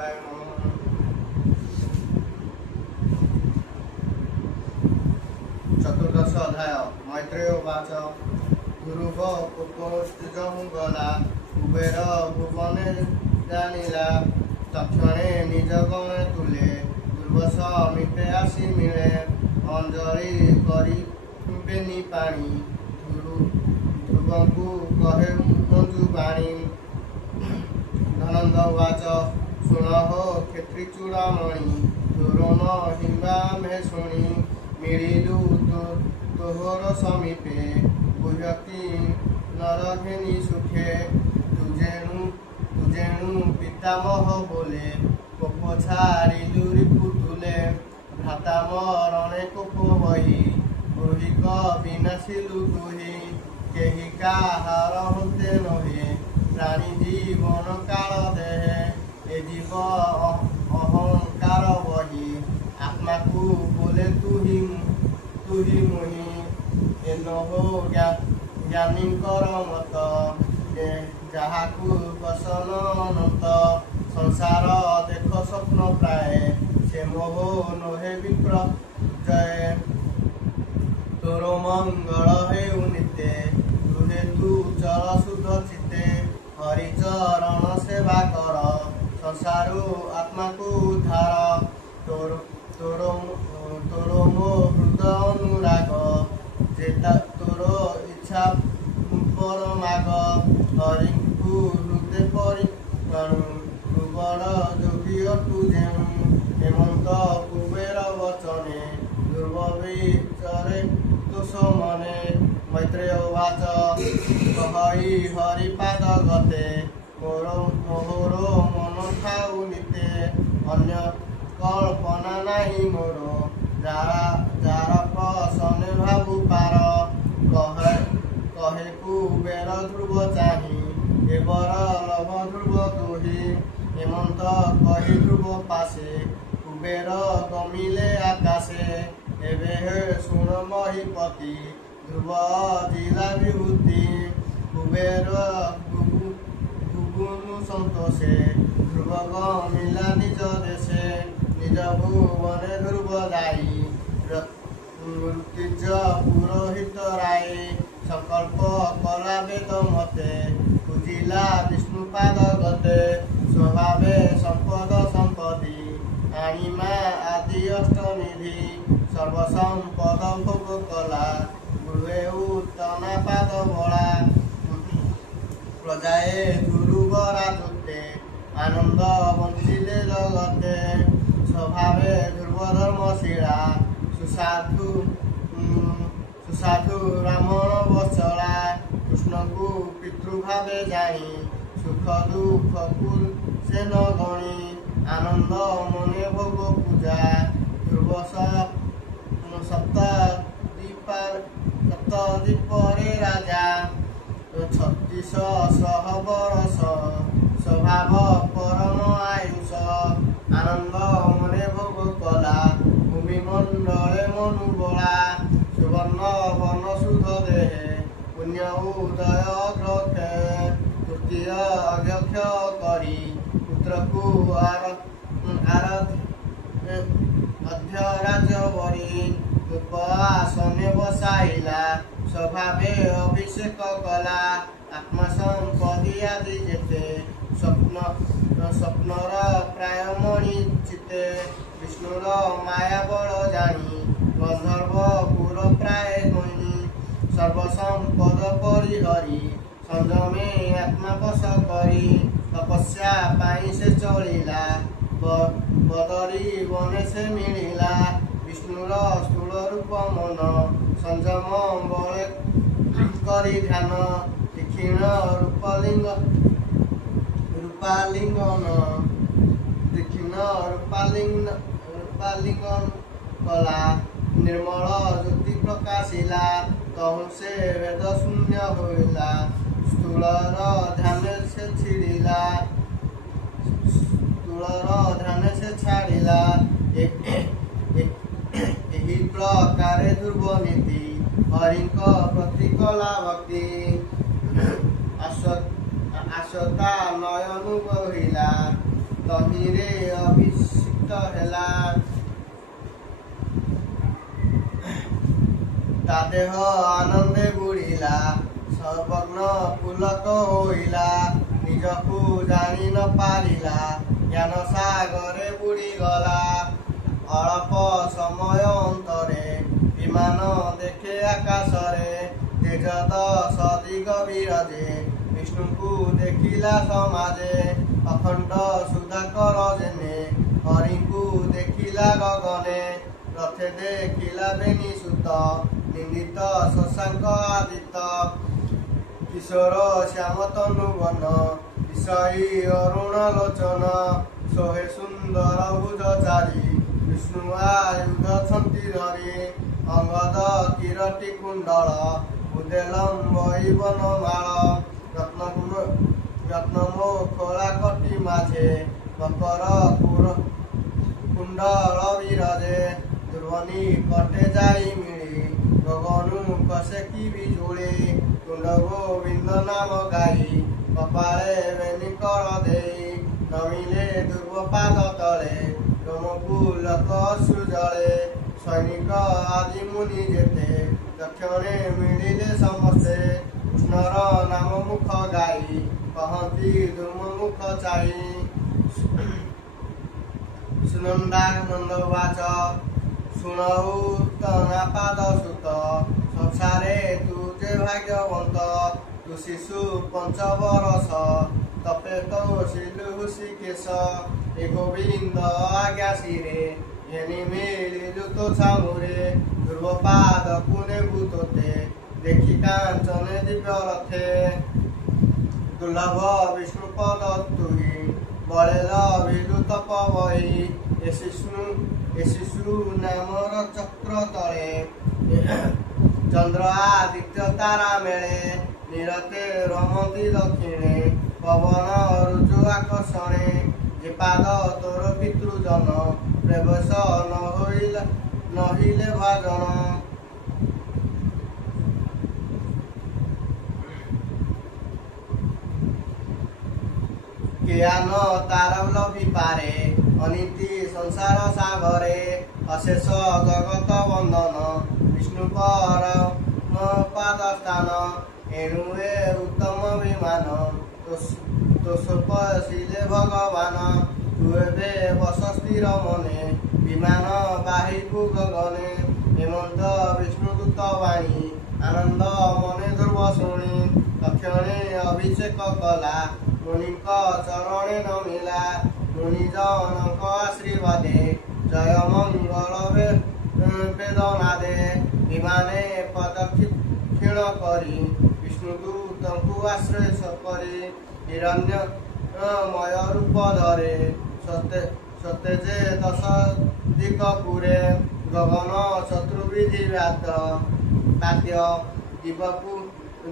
महादेवाय नमः। चतुर्दश अध्याय मैत्रेय उवाच ध्रुव पुष्पस्तिजं गला कुबेर भुवने जानिला तक्षणे निज गणे तुले ध्रुव समीपे आसी मिले अंजलि करी बेनी पाणी ध्रुवंकु कहे मंजु बाणी। धनंद उवाच शुणह क्षेत्री चूड़ामणि तोर महिमा मे शुणी मिलिलु तोहर समीपे बुझती नरघेनी सुखे तुजेणु पितामह बोले कोप छाड़िलु रिपु तुले भ्राता मरणे कोप बही रोहिक विनाशिलु तुही केहि काहार हन्ते नहे प्राणी जीवन काल देहे ए जीव अहंकार बही आत्मा को बोले तुही मुहि ए नहो ज्ञानी मत जहाकू बसन अनंत संसार देख स्वप्न प्राय से मोह नहे विप्र जय तोर मंगल हेउ नित्य तुहे तू चल शुद्ध चित्ते हरिचरण सेवा कर संसारो आत्मा को उद्धार तोर मो हृदय अनुराग जेता तोर इच्छा परमाग हरिଙ୍କୁ हृदय परिणु ध्रुवण जोगी अटु जेणु हेमंत कुबेर वचने ध्रुव विचरे दोष मने। मैत्रेय उवाच कहई हरिपाद गते मोहर मन ठाउ निते अन्य कल्पना नाही मोर जार प्रसन्न भाबु पार कहे कुबेर ध्रुव चाही एबर लभ ध्रुव तुही हेमंत कही ध्रुव पासे कुबेर गमिले आकाशे एबे हे शुण महीपति ध्रुव जिला विभूति कुबेर गुगुनु संतोषे ध्रुव गमिला निज देशे निज भुवने ध्रुव दाई ऋतिज पुरोहित राय संकल्प कला वेद मते पूजिला विष्णुपाद गते स्वभावे संपद संपत्ति आणिमा आदि अष्टनिधि सर्वसंपद भोग कला गुरुवे उत्तना पाद बला प्रजाए ध्रुव राजते आनंद बंचिले जगते स्वभावे ध्रुव धर्मशिला सुसाधु रामण वत्सला कृष्ण को पितृभावे जानी सुख दुख को से न गणी आनंद मने भोग पूजा ध्रुव सप्तदीपरे राजा 36 बरस स्वभाव परम आयुष आनंद मने भोग कला भूमिमंडले मनुबला सुवर्ण वर्ण शुद्ध देहे पुण्य उदय अग्रखे तृतीय अध्यक्ष करी पुत्र को अध्यराजवरी उपआसने बसाइला स्वभावे अभिषेक कला आत्मा संपत्ति आदि जेते स्वप्नर प्राय मणि चिते विष्णुर माया बल जानी गंधर्व पुर प्राय गणी सर्वसंपद परिहरी संयमे आत्मा बस करी तपस्या पाई से चलिला बदरी बने से मिलिला विष्णुर स्थूल रूप मन संयम बले करी ध्यान तीक्षण रूपालिंगन कला निर्मल ज्योति प्रकाशिला तहु से वेद शून्य होइला स्थूलर ध्यान से छाड़िला एही प्रकार ध्रुव नीति हरिंक प्रति कला भक्ति आशता नयनु बहिला ତହିଁରେ ଅଭିଷିକ୍ତ ହେଲା। ତା ଦେହ ଆନନ୍ଦେ ବୁଡ଼ିଲା, ସର୍ବଗ୍ନ ପୁଲକ ହୋଇଲା। ନିଜକୁ ଜାଣି ନ ପାରିଲା, ଜ୍ଞାନ ସାଗରେ ବୁଡ଼ିଗଲା। ଅଳ୍ପ ସମୟ ଅନ୍ତରେ ବିମାନ ଦେଖେ ଆକାଶରେ, ତେଜ ଦଶ ଦିଗ ବିରାଜେ, ବିଷ୍ଣୁଙ୍କୁ ଦେଖିଲା ସମାଜେ। ଅଖଣ୍ଡ ସୁଧାକର ଯେନେ, ହରିଙ୍କୁ ଦେଖିଲା ଗଗନେ। ରଥେ ଦେଖିଲା ବେନି ସୁତ, ନିନ୍ଦିତ ଶଶାଙ୍କ ଆଦିତ। କିଶୋର ଶ୍ୟାମ ତନୁବନ, ବିଷୟୀ ଅରୁଣ ଲୋଚନ। ଶୋହେ ସୁନ୍ଦର ଭୁଜ ଚାରି, ବିଷ୍ଣୁ ଆୟୁଧ ଛନ୍ତି ଧରି। ଅଙ୍ଗଦ କିରଟି କୁଣ୍ଡଳ, ଉଦେଲମ୍ବଇ ବନମାଳ। ରତ୍ନମୋଖଳା କଟି ମାଝେ, ମକର କୁଣ୍ଡଳ ବିରାଜେ। ଦୁର୍ବନି କଟେ ଯାଇ ମିଳି, ଗଗନୁ କଷେ କି ବିଜୁଳି। ତୁଣ୍ଡ ଗୋବିନ୍ଦ ନାମ ଗାଇ, କପାଳେ ବେନି କର ଦେଇ। ନମିଲେ ଦୁର୍ବ ପାଦ ତଳେ, ରୋମ ପୁଲକ ଅଶ୍ରୁ ଜଳେ। ସୈନିକ ଆଦି ମୁନି ଯେତେ, ଦକ୍ଷିଣେ ମିଳିଲେ ସମସ୍ତେ। କୃଷ୍ଣର ନାମ ମୁଖ ଗାଇ, କହନ୍ତି ଦୁର୍ମ ମୁଖ ଚାଇ। ସୁନନ୍ଦାନନ୍ଦ ବାଚ, ଶୁଣଉ ତନା ପାଦ ସୁତ। ସଂସାରେ ତୁ ଯେ ଭାଗ୍ୟବନ୍ତ, ତୁ ଶିଶୁ 5 ବରଷ। ତପେ ତୋଷିଲୁ ହୃଷିକେଶ, ଏ ଗୋବିନ୍ଦ ଆଜ୍ଞା ଶିରେ। ଘେନି ମିଳିଲୁ ତୋ ଛାମୁରେ, ଧ୍ରୁବ ପାଦକୁ ନେବୁ ତୋତେ। ଦେଖି କାଞ୍ଚନେ ଦିବ୍ୟ ରଥେ, ଦୁର୍ଲଭ ବିଷ୍ଣୁ ପଦ ତୁହି। ବଳେ ଲଭିଲୁ ତପ ବହି, ଏ ଶିଶୁ ନାମର ଚକ୍ର ତଳେ। ଚନ୍ଦ୍ର ଆଦିତ୍ୟ ତାରା ମେଳେ, ନିରତେ ରମନ୍ତି ଦକ୍ଷିଣେ। ପବନ ରୁଜୁ ଆକର୍ଷଣେ, ଯେ ପାଦ ତୋର ପିତୃଜନ। ପ୍ରବେଶ ନହିଲେ ଭାଜନ, ଜ୍ଞାନ ତାର ଲଭି ପାରେ। ଅନୀତି ସଂସାର ସାଗରେ, ଅଶେଷ ଜଗତ ବନ୍ଦନ। ବିଷ୍ଣୁ ପରମ ପାଦ ସ୍ଥାନ, ଏଣୁ ଏ ଉତ୍ତମ ବିମାନ। ତୋଷ ପଶିଲେ ଭଗବାନ, ତୁ ଏବେ ବସ ସ୍ଥିର ମନେ। ବିମାନ ବାହିବୁ ଗଗନେ, ହେମନ୍ତ ବିଷ୍ଣୁ ଦୂତ ବାଣୀ। ଆନନ୍ଦ ମନେ ଧ୍ରୁବ ଶୁଣି, ତକ୍ଷଣେ ଅଭିଷେକ କଲା। ମୁନିଙ୍କ ଚରଣେ ନମିଲା, ମୁନିଜନଙ୍କ ଆଶୀର୍ବାଦେ। ଜୟ ମଙ୍ଗଳ ବେଦନାଦେ, ବିମାନେ ପ୍ରଦକ୍ଷିଣ କରି। ବିଷ୍ଣୁ ଦୂତଙ୍କୁ ଆଶ୍ରୟ କରି, ହିରଣ୍ୟମୟ ରୂପ ଧରେ। ସତେ ଯେ 10 ଦିଗ ପୁରେ, ଗଗନ ଚତୁର୍ବିଧି ବାଦ୍ୟ।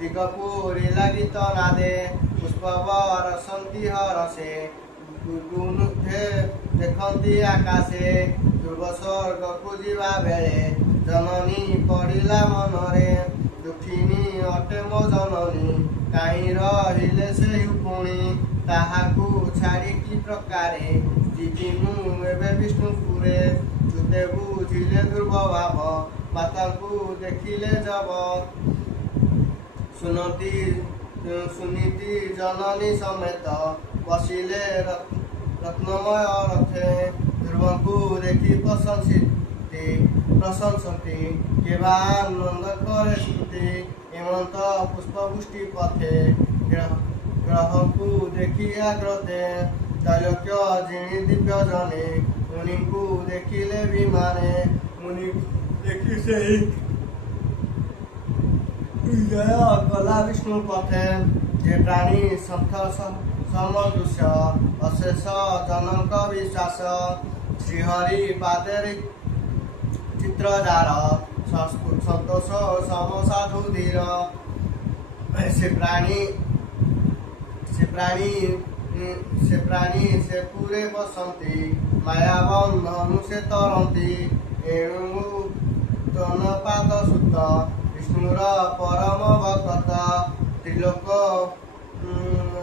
ଦିଗପୁରୀ ଗୀତ ନାଦେ, ପୁଷ୍ପ ବରସନ୍ତି ହରଷେ। ଗୁରୁନୁଧ୍ରେ ଦେଖନ୍ତି ଆକାଶେ, ଧ୍ରୁବ ସ୍ୱର୍ଗକୁ ଯିବା ବେଳେ। ଜନନୀ ପଡ଼ିଲା ମନରେ, ଦୁଃଖିନୀ ଅଟେ ମୋ ଜନନୀ। କାହିଁ ରହିଲେ ସେହି ପୁଣି, ତାହାକୁ ଛାଡ଼ି କି ପ୍ରକାରେ। ଯିବି ମୁଁ ଏବେ ବିଷ୍ଣୁପୁରେ, ତୁତେ ବୁଝିଲେ ଧ୍ରୁବ ଭାବ। ମାତାଙ୍କୁ ଦେଖିଲେ ଯବ, ସୁନୀତି ଜନନୀ ସಮೇତ। ବସିଲେ ରତ୍ନମୟ ରଥେ, ଧ୍ରୁବଙ୍କୁ ଦେଖି ପ୍ରଶଂସନ୍ତି। କେବା ଆନନ୍ଦ କରେ ସ୍ମୃତି, ହେମନ୍ତ ପୁଷ୍ପବୃଷ୍ଟି ପଥେ। ଗ୍ରହକୁ ଦେଖି ଆଗ୍ରତେ, ତ୍ରୈଲୋକ୍ୟ ଜିଣି ଦିବ୍ୟ ଜନେ। ମୁନିଙ୍କୁ ଦେଖିଲେ ବିମାନେ, ମୁନି ଦେଖି ସେହି ଜୟ କଲା ବିଷ୍ଣୁ ପଥେ। ଯେ ପ୍ରାଣୀ ସନ୍ଥ ସମଦୃଶ୍ୟ, ଅଶେଷ ଜନଙ୍କ ବିଶ୍ୱାସ। ଶ୍ରୀହରି ପାଦରେ ଚିତ୍ରଜାର, ସନ୍ତୋଷ ସମ ସାଧୁ ଧୀର। ସେ ପ୍ରାଣୀ ସେ ପୁରେ ବସନ୍ତି, ମାୟା ବନ୍ଧନୁ ସେ ତରନ୍ତି। ଏଣୁ ତନ ପାଦ ସୁତ, ବିଷ୍ଣୁର ପରମ ଭଗତ। ତ୍ରିଲୋକ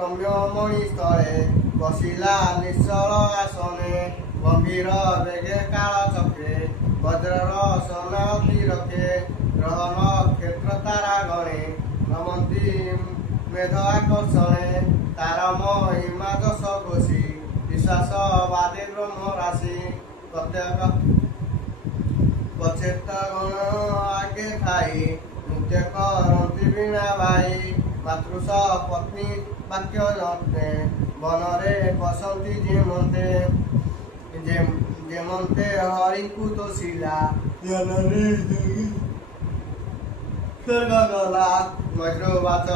ରମ୍ୟମଣି ସ୍ଥଳେ, ବସିଲା ନିଶ୍ଚଳ ଆସନେ ଗମ୍ଭୀର ବେଗେ କାଳ ଚକ୍ରେ ବଜ୍ରର ସନା ଅତି ରଖେ ଗ୍ରହଣ କ୍ଷେତ୍ର ତାରା ଗଣେ ଭ୍ରମନ୍ତି ମେଧ ଆକର୍ଷଣେ ତାର ମହିମା ଯଶ ଘୋଷି ବିଶ୍ୱାସ ବାଦେ ବ୍ରହ୍ମ ରାଶି ପ୍ରତ୍ୟେକ ପଛେତ ଗଣ ଆଗେ ଥାଇ ନୃତ୍ୟ କରନ୍ତି ବୀଣା ବାଇ ମାତୃଷ ପତ୍ନୀ ବାକ୍ୟ ଜନ୍ତେ ବନରେ ବସନ୍ତି ଯେମନ୍ତେ ହରିଙ୍କୁ ତୋଷିଲା ଜ୍ଞାନରେ ସ୍ୱର୍ଗ ଗଲା ମୈତ୍ରବାଚ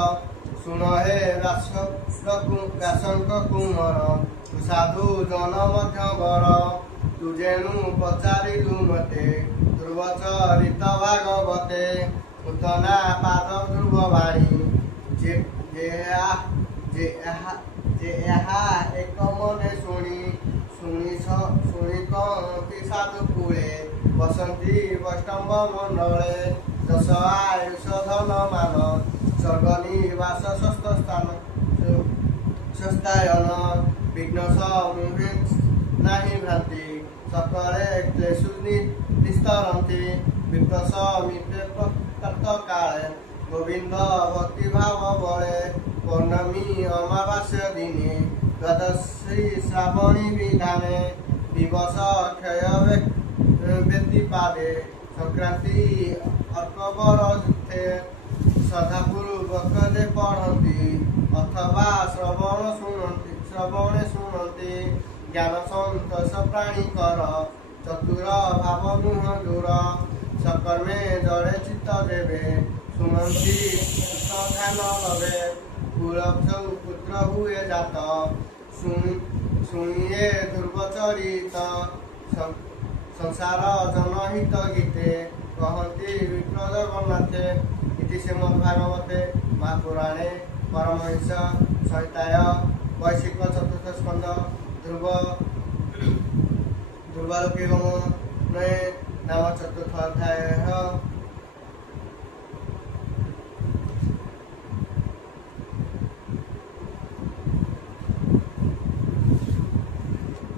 ଶୁଣ ହେ ବ୍ୟାସଙ୍କ କୁମର ତୁ ସାଧୁ ଜନ ମଧ୍ୟ ବର ତୁ ଯେଣୁ ପଚାରିଲୁ ମତେ ଧ୍ରୁବଚରିତ ଭାଗବତେ ନୂତନା ପାଦ ଧ୍ରୁବ ବାଣୀ ଯେ ଏହା ଏକ ମନେ ଶୁଣି କହନ୍ତି ସାଧୁ କୂଳେ ବସନ୍ତି ବୈଷ୍ଣବ ମଣ୍ଡଳେ ଯଶ ଆୟୁଷ ଧନ ମାନ ସ୍ୱର୍ଗ ନିବାସ ସ୍ୱସ୍ଥାୟନ ବିଘ୍ନ ସମୂହେ ନାହିଁ ଭ୍ରାନ୍ତି ସକଳେ କ୍ଲେଶୁ ନିସ୍ତରନ୍ତି ବିପ୍ରସ ମିତେ ପ୍ରାପ୍ତ କାଳେ ଗୋବିନ୍ଦ ଭକ୍ତି ଭାବ ବଳେ ପୌର୍ଣ୍ଣମୀ ଅମାବାସ୍ୟ ଦିନେ ଦ୍ୱାଦଶୀ ଶ୍ରାବଣୀ ବିଧାନେ ଦିବସ କ୍ଷୟ ବ୍ୟତିପାଦେ ସଂକ୍ରାନ୍ତି ଅକ୍ଟୋବର ଯୁକ୍ତେ ଶ୍ରଦ୍ଧାପୂର୍ବକ ଯେ ପଢ଼ନ୍ତି ଅଥବା ଶ୍ରବଣେ ଶୁଣନ୍ତି ଜ୍ଞାନ ସନ୍ତୋଷ ପ୍ରାଣୀଙ୍କର ଚତୁର ଭାବ ନୁହଁ ଦୂର সকর্মে জড়ে চিত্ত দেবে শুনন্তি ধ্যান লবে পুত্র হুয়ে জাত শুনিয়ে ধ্রুবচরিত সংসার জনহিত গীতে কহন্তি বিপ্র জগন্নাথে ইতি শ্রীমদ্ভাগবতে মহাপুরাণে পরমহংস সংহিতায় বৈশিক চতুর্থ স্কন্ধ ধ্রুবালোকে গমনে नाम चतुर्थ अध्याय